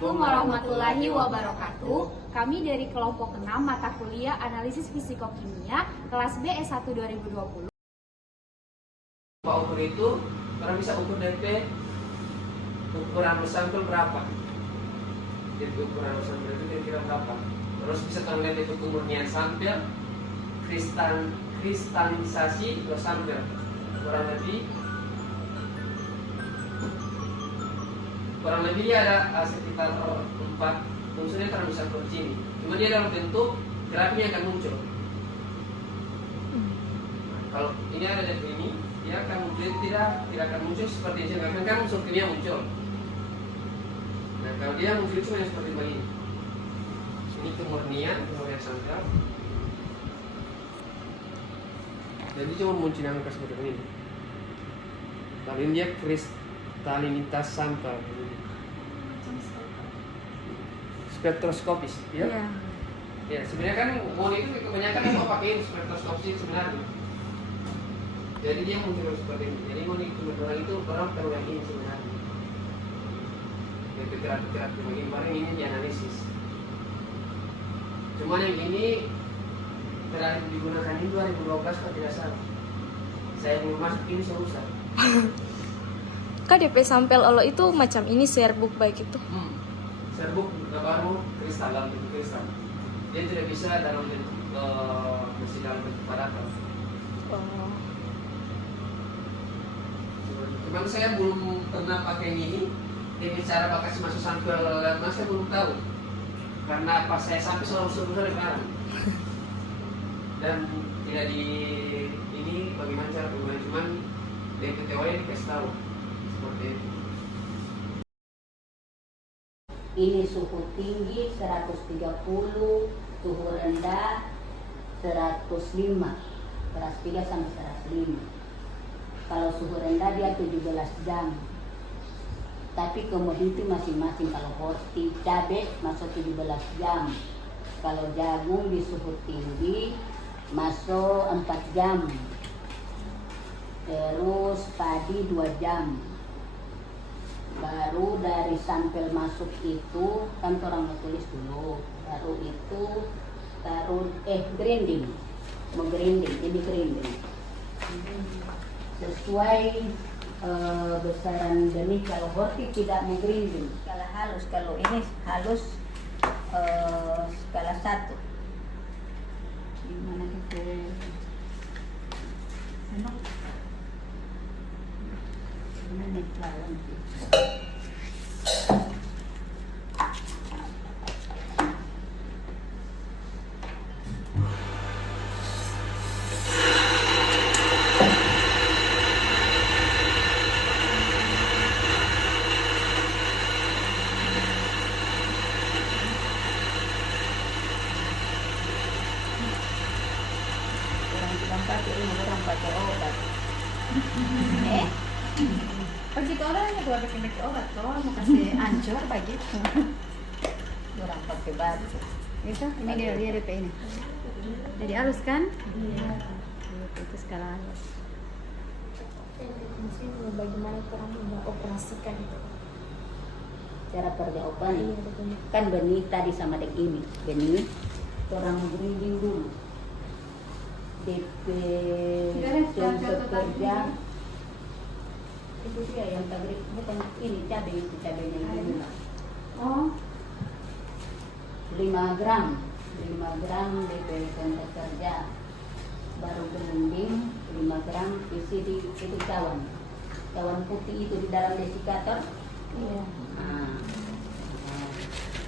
Assalamualaikum warahmatullahi wabarakatuh. Kami dari kelompok 6 mata kuliah Analisis Fisikokimia kelas B S1 2020. Pak ukur itu, orang bisa ukur DP ukuran sampel berapa? Jadi ukuran sampel itu kira-kira berapa? Terus bisa kalian lihat itu murnian sampel, kristalisasi dua sampel, kurang lebih dia ada sekitar 4 unsurnya terus bisa seperti ini. Cuma dia dalam bentuk grafnya akan muncul. Nah, kalau ini ada di sini, dia akan muncul tidak akan muncul seperti ini. Kan unsur kimia muncul. Nah, kalau dia muncul cuma yang seperti begini. Ini kemurnian sampel. Jadi cuma muncul yang seperti ini. Kalau ini dia kristalinitas sampel. Spektroskopis, ya? Yeah. Ya, sebenarnya kan MON itu kebanyakan mau pakai spektroskopis sebenarnya. Jadi dia muncul seperti ini. Jadi MON itu kebetulan itu orang perlu yang ini sebenarnya. Itu gerak-gerak bagaimana ini dianalisis. Cuman yang ini terakhir digunakan ini 2012 kalau tidak salah. Saya belum masuk ini selesai. Kak DP sampel olo itu macam ini serbuk baik itu. Serbuk baru kristal dalam bentuk kristal. Dia tidak bisa dalam bentuk masih dalam bentuk partikel. Oh. Cuman saya belum pernah pakai ini. Dengan cara pakai masuk sampel dan saya belum tahu. Karena pas saya sampai selalu susah di barang. Dan tidak di ini bagaimana cara penggunaan, cuman dari teori dikasih tahu seperti itu. Ini suhu tinggi 130, suhu rendah 105, 103 sampai 105. Kalau suhu rendah dia 17 jam. Tapi komoditi masing-masing, kalau roti cabai masuk 17 jam. Kalau jagung di suhu tinggi masuk 4 jam. Terus padi 2 jam. Baru dari sampel masuk itu kan orang mau tulis dulu, baru itu taruh grinding, mau grinding, jadi grinding sesuai besaran benih. Kalau roti tidak mau grinding, skala halus. Kalau ini halus skala 1. Gimana itu? Enak. Ini lawan sih. Orang pakai obat. Begitu orang hanya buat pakai obat, kalau mau kasih ancur begitu. Orang pakai batu. Itu ini dia DP ini. Jadi halus kan? Iya. Itu skala halus. Bagaimana orang mengoperasikan itu? Cara kerja obat kan benih tadi sama dek ini. Benih orang grinding dulu. DP contoh kerja itu dia yang tadi, bukan ini cabai, itu cabainya ini. Oh, 5 gram DP contoh kerja, baru blending 5 gram isi di itu cawan putih itu di dalam desikator. iya. Nah,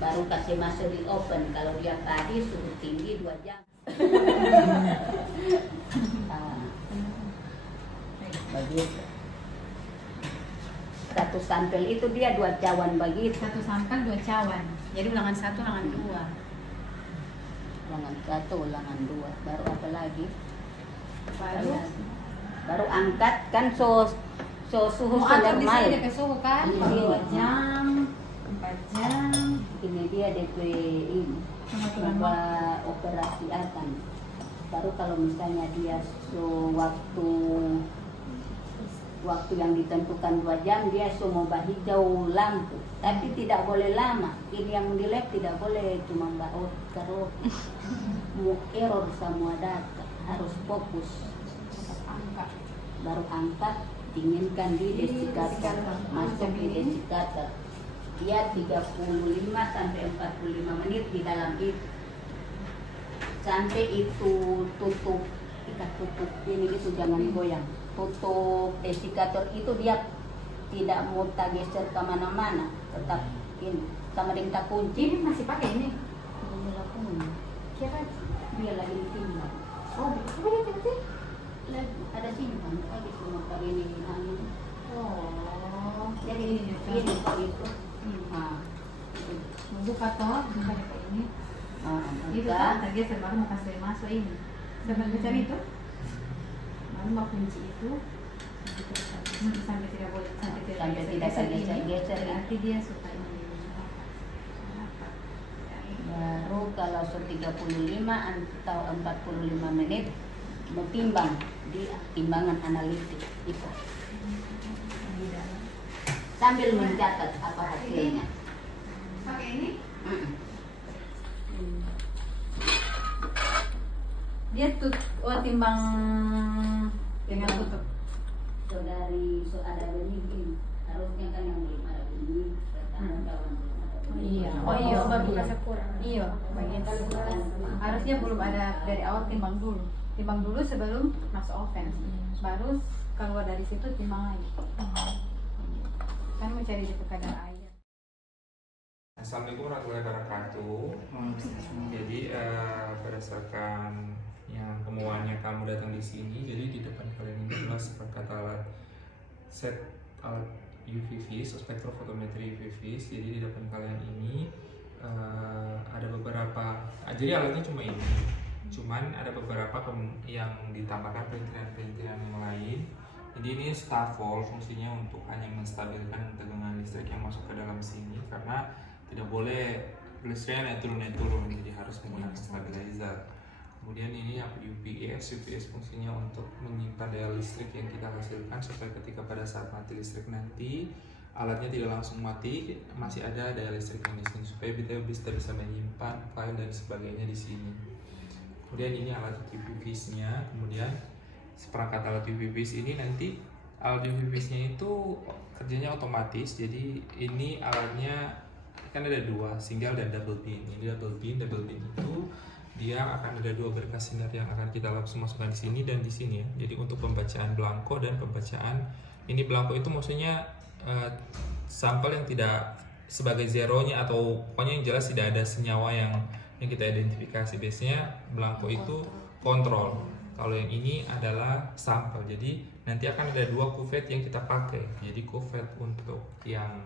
baru kasih masuk di oven. Kalau dia tadi suhu tinggi 2 jam. Begitu. Satu sampel itu dia 2 cawan begitu. Satu sampel 2 cawan. Jadi ulangan 1, ulangan 2. Ulangan 1, ulangan 2. Baru apa lagi? Baru angkat kan suhu mau atur di normal. sini DP suhu kan? Iya. 2 jam, 4 jam. Ini dia DP ini. Coba operasi akan. Baru kalau misalnya dia waktu waktu yang ditentukan 2 jam dia semua hijau lampu, tapi tidak boleh lama. Ini yang di lab tidak boleh cuma baut terus, mau error semua data, harus fokus. Angka. Baru angkat, dinginkan di desikator, masuk di desikator. Dia 35 sampai 45 menit di dalam itu. Sampai itu tutup, ikat tutup ini itu jangan goyang. Tutup desikator itu dia tidak mau tak geser kemana-mana, tetap ini. Sama dengan tak kunci. Ini masih pakai ini? Ini lakukan. Kira Dia lagi ditimbang. oh, apa dia tiba-tiba? Ada simpan lagi semua kali ini. Oh, Jadi ini kok itu. Nah, buka toh, buka kayak ini. Itu kan tadi saya baru mau kasih masuk ini. Sampai cari itu. Lalu mau kunci itu. Sampai tidak boleh sampai tidak geser-geser. Berarti dia suka ini. Baru kalau 35 atau 45 menit mentimbang di timbangan analitik itu. Sambil mencatat apa hasilnya. Pakai ini? Dia timbang dengan tutup. Saudari ada benih harusnya kan yang belum ada benih pertama kawan belum ada benih. Oh iya, baru kasih kurang. Iya, bagian kurang. Harusnya belum ada dari awal timbang dulu. Timbang dulu sebelum masuk offense. Baru keluar dari situ timbang lagi. Kan mencari di kadar air. Assalamualaikum warahmatullahi wabarakatuh. Jadi berdasarkan yang kemauannya kamu datang di sini, jadi di depan kalian ini adalah seperangkat alat set alat UV-Vis, spektrofotometri UV-Vis. Jadi di depan kalian ini ada beberapa, jadi alatnya cuma ini, cuman ada beberapa yang ditambahkan perintilan-perintilan yang lain. Jadi ini stavol, fungsinya untuk hanya menstabilkan tegangan listrik yang masuk ke dalam sini, karena tidak boleh listriknya naik turun, jadi harus menggunakan stabilizer. Kemudian ini yang UPS fungsinya untuk menyimpan daya listrik yang kita hasilkan supaya ketika pada saat mati listrik nanti alatnya tidak langsung mati, masih ada daya listrik yang di sini supaya kita bisa menyimpan file dan sebagainya di sini. Kemudian ini alat UV-Vis-nya, kemudian seperangkat alat UV-Vis ini nanti alat UV-Vis-nya itu kerjanya otomatis. Jadi ini alatnya kan ada 2, single dan double beam. Ini double beam itu dia akan ada 2 berkas sinar yang akan kita langsung masukkan di sini dan di sini ya. Jadi untuk pembacaan blanko dan pembacaan ini blanko itu maksudnya sampel yang tidak sebagai zeronya atau pokoknya yang jelas tidak ada senyawa yang kita identifikasi. Biasanya blanko itu kontrol. Kalau yang ini adalah sampel. Jadi nanti akan ada 2 kuvet yang kita pakai. Jadi kuvet untuk yang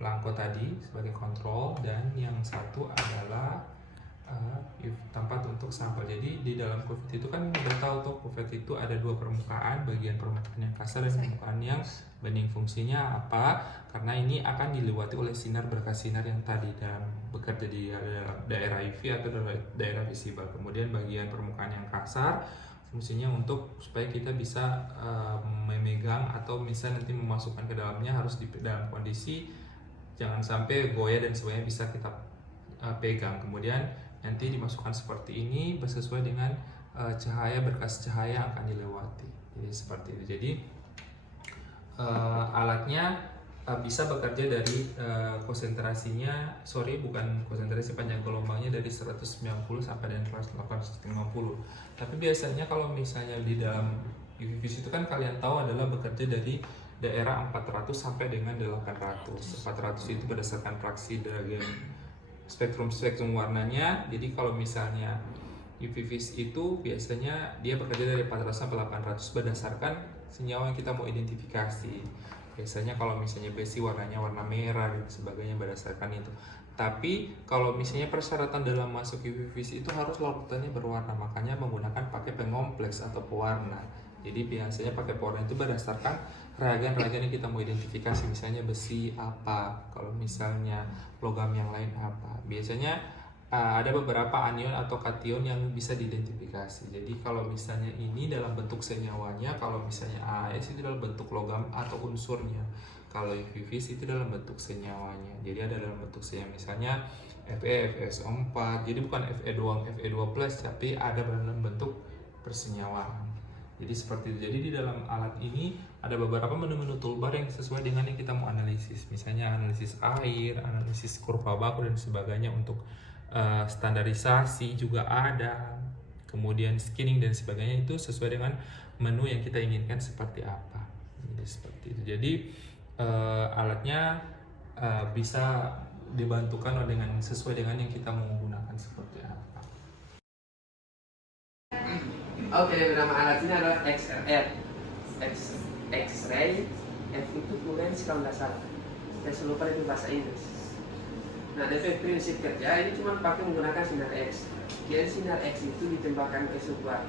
blanko tadi sebagai kontrol dan yang satu adalah tempat untuk sampel. Jadi di dalam kuvet itu kan udah tahu tuh kuvet itu ada 2 permukaan, bagian permukaan yang kasar dan permukaan yang bening. Fungsinya apa? Karena ini akan dilewati oleh sinar berkas sinar yang tadi dan bekerja di daerah UV atau daerah visible. Kemudian bagian permukaan yang kasar fungsinya untuk supaya kita bisa memegang atau misalnya nanti memasukkan ke dalamnya harus di dalam kondisi jangan sampai goyah dan sebagainya, bisa kita pegang. Kemudian nanti dimasukkan seperti ini sesuai dengan cahaya, berkas cahaya yang akan dilewati. Jadi seperti itu. Jadi alatnya bisa bekerja dari konsentrasinya, konsentrasi panjang gelombangnya dari 190 sampai dengan 850. Tapi biasanya kalau misalnya di dalam UV-Vis itu kan kalian tahu adalah bekerja dari daerah 400 sampai dengan 800. 400 itu berdasarkan fraksi dari spektrum warnanya. Jadi kalau misalnya UV-Vis itu biasanya dia bekerja dari 400 sampai 800 berdasarkan senyawa yang kita mau identifikasi. Biasanya kalau misalnya besi warnanya warna merah dan sebagainya berdasarkan itu. Tapi kalau misalnya persyaratan dalam masuk UV-Vis itu harus larutannya berwarna, makanya menggunakan pakai pengompleks atau pewarna. Jadi biasanya pakai pewarna itu berdasarkan reagen-reagen yang kita mau identifikasi, misalnya besi apa, kalau misalnya logam yang lain apa. Biasanya ada beberapa anion atau kation yang bisa diidentifikasi. Jadi kalau misalnya ini dalam bentuk senyawanya, kalau misalnya AS itu dalam bentuk logam atau unsurnya. Kalau UV-Vis itu dalam bentuk senyawanya. Jadi ada dalam bentuk senyawa, misalnya Fe, FeSO4. Jadi bukan Fe doang, Fe2+, tapi ada dalam bentuk persenyawaan. Jadi seperti itu. Jadi di dalam alat ini ada beberapa menu-menu toolbar yang sesuai dengan yang kita mau analisis. Misalnya analisis air, analisis kurva baku dan sebagainya. Untuk standarisasi juga ada. Kemudian skinning dan sebagainya, itu sesuai dengan menu yang kita inginkan seperti apa. Jadi seperti itu. Jadi alatnya bisa dibantukan dengan sesuai dengan yang kita mau gunakan seperti apa. Oke, nama alat ini adalah XRF, X-ray, F itu fluence kalau nggak salah. Saya lupa itu bahasa Inggris. Nah, DP prinsip kerja ini cuma pakai menggunakan sinar X. Jadi sinar X itu ditembakkan ke sebuah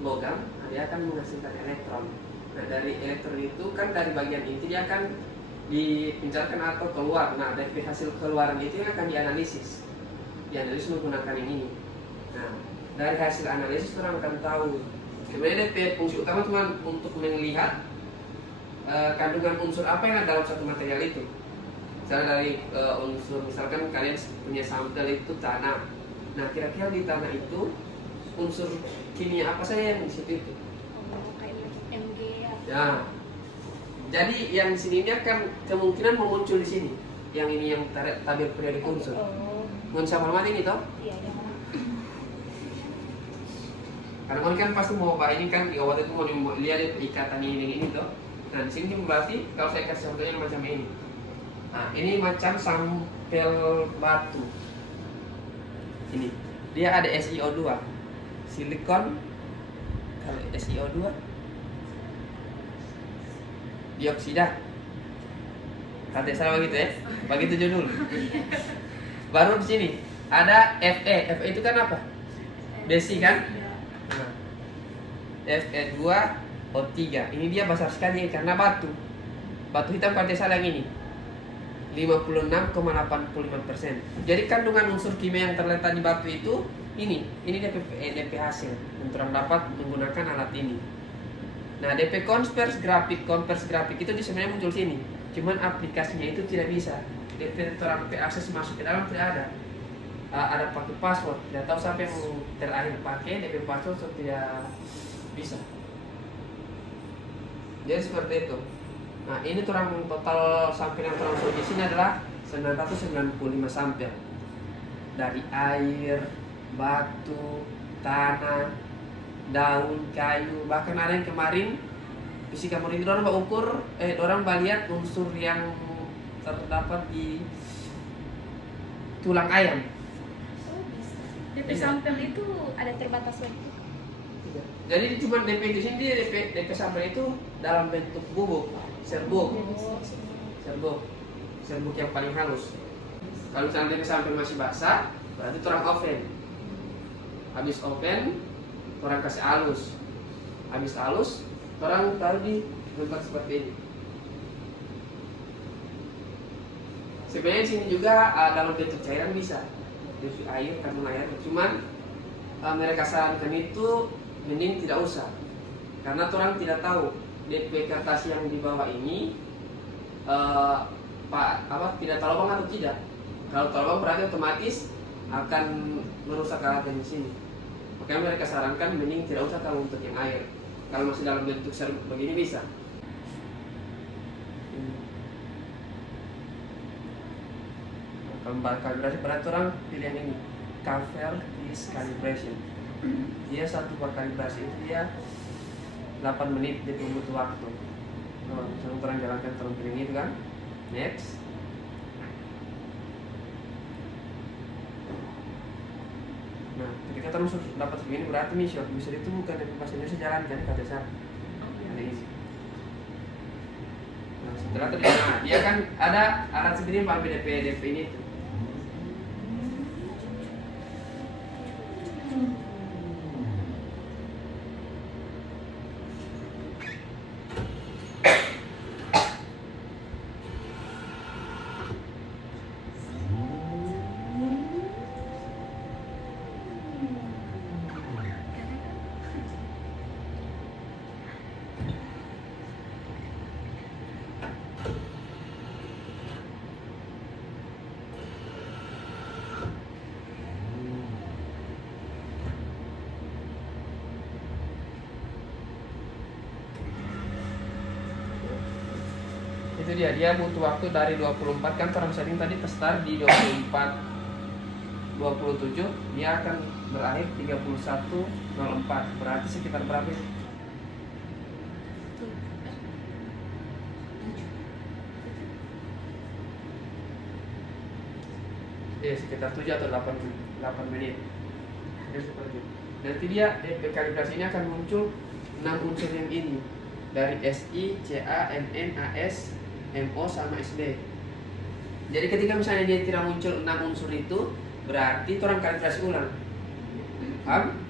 logam, dia akan menghasilkan elektron. Nah, dari elektron itu kan dari bagian inti dia akan dipincarkan atau keluar. Nah, dari hasil keluaran itu yang akan dianalisis. Dianalisis menggunakan yang ini. Nah, dari hasil analisis orang akan tahu. Sebenarnya DP fungsi utama cuma untuk melihat kandungan unsur apa yang ada dalam satu material itu. Misalnya dari unsur, misalkan kalian punya sampel itu tanah. Nah, kira-kira di tanah itu unsur kimia apa saja yang di situ itu? Mg Ya. Jadi yang di sini ini akan kemungkinan memuncul di sini. Yang ini yang tabel periodik unsur. Mun sama mati ini toh? Iya, Karena kan pasti mau ini kan di awal itu mau lihat ikatan ini toh. Nah, di sini berarti kalau saya kasih contohnya macam ini. Nah, ini macam sampel batu. Ini. Dia ada SiO2. Silikon kalau SiO2 dioksida. Kata salah begitu ya. Begitu judul. Baru di sini ada Fe. Fe itu kan apa? Besi kan? Nah, Fe2O3. Ini dia besar sekali karena batu. Batu hitam kata salah yang ini. 56,85%. Jadi kandungan unsur kimia yang terletak di batu itu ini DP hasil untuk dapat menggunakan alat ini. Nah, DP converse grafik itu sebenarnya muncul sini. Cuman aplikasinya itu tidak bisa. DP orang akses masuk ke dalam tidak ada. Ada pakai password. Tidak tahu siapa yang terakhir pakai DP password tidak bisa. Jadi seperti itu. Nah, ini total sampel yang transfer di sini adalah 995 sampel. Dari air, batu, tanah, daun, kayu, bahkan ada yang kemarin fisika murni orang ukur, orang lihat unsur yang terdapat di tulang ayam. DP sampel itu ada terbatas waktu. Jadi cuma DP di sini DP sampel itu dalam bentuk bubuk, serbuk yang paling halus. Kalau misalnya DP sampel masih basah, berarti orang oven. Habis oven, orang kasih halus. Habis halus, orang taruh di tempat seperti ini. Sebenarnya di sini juga dalam bentuk cairan bisa, dari air, kandung air. Cuman mereka sarankan itu mending tidak usah, karena orang tidak tahu DP kertas yang di bawah ini tidak terlubang atau tidak. Kalau terlubang berarti otomatis akan merusak alat yang di sini. Makanya mereka sarankan mending tidak usah kalau untuk yang air. Kalau masih dalam bentuk serbuk begini bisa. Kalau kalibrasi berarti orang pilih yang ini, Cavel is calibration. Dia satu kalibrasi itu dia 8 menit dia butuh waktu. Misalnya orang jalankan terus pilih itu kan, next. Nah, ketika terus dapat begini berarti mission itu bukan dari pasiennya sejalan kan kata saya. Nah, setelah itu dia kan ada alat sendiri yang pakai DP ini tuh. dia butuh waktu dari 24 kan orang setting tadi start di 24 27 dia akan berakhir 31.04 berarti sekitar berapa sih? Sekitar 7 atau 8 menit. Jadi seperti itu. Nanti dia DP kalibrasi ini akan muncul 6 unsur yang ini dari SI, CA, MN, AS, MO sama SB. Jadi ketika misalnya dia tidak muncul 6 unsur itu berarti orang kalibrasi ulang. Paham?